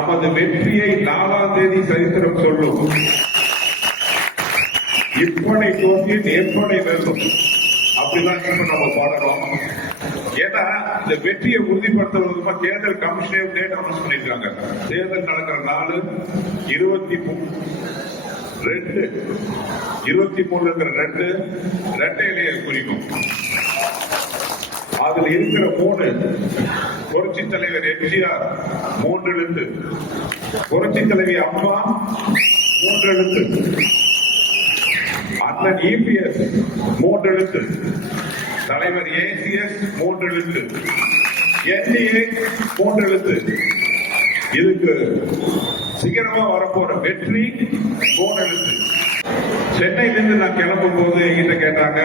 நமது வெற்றியை 4ஆம் தேதி சரித்திரம் சொல்லும். இப்பனை தோன்றி எப்பனை வெல்லும். அப்படிதான் இப்ப நம்ம பாடணும். ஏன்னா இந்த வெற்றியை உறுதிப்படுத்துவதற்குமா தேர்தல் கமிஷனே டேட் அனௌன்ஸ் பண்ணிருக்காங்க. தேர்தல் நடக்கிற நாள் 23 ரெட்டை இலையை குறிக்கும். அதுல இருக்கிற 3 புரட்சி தலைவர் எம்ஜிஆர் 3 எழுத்து, புரட்சி தலைவி அம்மா 3 எழுத்து, அண்ணன் இபிஎஸ் 3 எழுத்து, தலைவர் ஏசிஎஸ் 3 எழுத்து, என்டிஏ 3 எழுத்து. இதுக்கு சீக்கிரமா வரப்போற வெற்றி 3 எழுத்து. சென்னையிலிருந்து நான் கிளம்பும் போது என்கிட்ட கேட்டாங்க,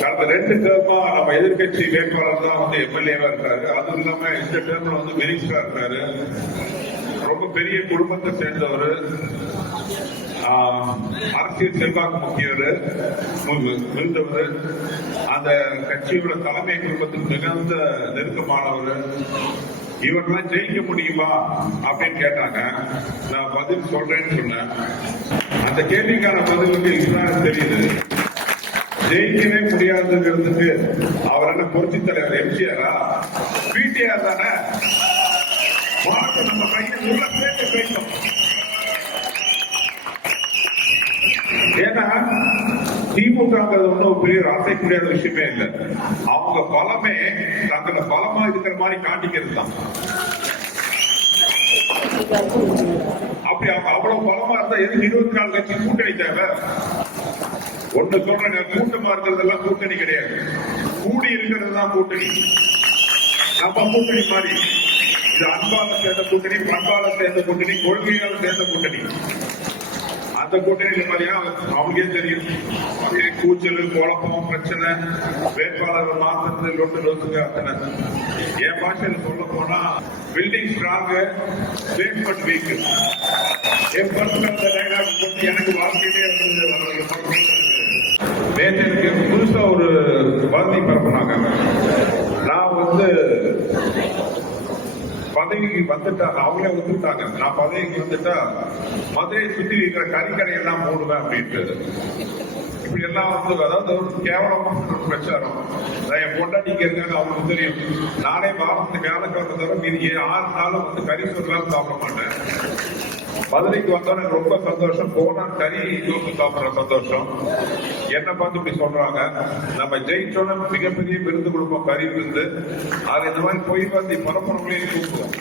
கடந்த 2 டேர்மா நம்ம எதிர்கட்சி வேட்பாளர் தான் வந்து எம்எல்ஏவா இருக்காரு, அதுவும் இல்லாம இந்த டேர்ம்ல வந்து மினிஸ்டரா இருக்காரு, ரொம்ப பெரிய குடும்பத்தை சேர்ந்தவர், அரசியல் செல்வாக்கு முக்கியவர், அந்த கட்சியோட தலைமை குடும்பத்துக்கு மிகுந்த நெருக்கமானவர், இவரெல்லாம் ஜெயிக்க முடியுமா அப்படின்னு கேட்டாங்க. நான் பதில் சொல்றேன்னு சொன்னேன். அந்த கேள்விக்கான பதிலுக்கு இதுதான் தெரியுது. ஜெயிக்கவே முடியாதுங்கிறதுக்கு அவர் என்ன புரட்சி தலைவர் எம்ஜிஆரா, பிடிஆர் தானே? நம்ம கையில் உள்ள சேர்த்து பேசணும். ஏன்னா திமுக ஒன்றும் பெரிய அசைக்கூடிய விஷயமே இல்லை. அவங்க பலமே தங்களை பலமா இருக்கிற மாதிரி காட்டிக்கிறது தான். அப்படி அவங்க அவ்வளவு பலமா இருந்தா எதுக்கு 24 கட்சி கூட்டணி தேவை? ஒண்ணு சொல்றேன், கூட்டமா இருக்கிறதெல்லாம் கூட்டணி கிடையாது, கூடி இருக்கிறது தான் கூட்டணி. நம்ம கூட்டணி மாதிரி இது அன்பால சேர்ந்த கூட்டணி, பண்பால சேர்ந்த கூட்டணி, கொள்கையால சேர்ந்த கூட்டணி. அந்த கூட்டணி மாதிரியா அவங்களுக்கே தெரியும். கூச்சல், குழப்பம், பிரச்சனை, வேட்பாளர் மாற்றது, லொட்டுங்க அத்தனை. என் பாஷையில் சொல்ல போனா பில்டிங் ஸ்ட்ராங், பேஸ்மெண்ட் வீக். என் பர்சனல் டைலாக் போட்டு எனக்கு வாழ்க்கையிலே நேற்று புதுசா ஒரு வதந்தி பரப்புனாங்க. நான் வந்து பதவிக்கு வந்துட்டா, அவங்களே வந்துட்டாங்க, நான் பதவிக்கு வந்துட்டா மதுரையை சுத்தி இருக்கிற கறிக்கடை எல்லாம் மூடுவேன் அப்படின்ட்டு. இப்படி எல்லாம் வந்து அதாவது ஒரு கேவலமான பிரச்சாரம். என் பொண்டாட்டிக்கு இருக்காங்க, அவங்களுக்கு தெரியும். நானே வாரத்துக்கு வியாழக்கிழமை தவிர மீறி 6 நாளும் வந்து கறி சோறுலாம் சாப்பிட மாட்டேன். மதுரைக்கு வந்தோட ரொம்ப சந்தோஷம், போனா கறி தோசை சாப்பிடுற சந்தோஷம். என்ன பார்த்து இப்படி சொல்றாங்க. நம்ம ஜெயிச்சோட மிகப்பெரிய விருது கொடுப்போம், கறி விருந்து. அது இந்த மாதிரி போய் வந்து பரப்புறவங்களையும் கூப்பிடுவோம்.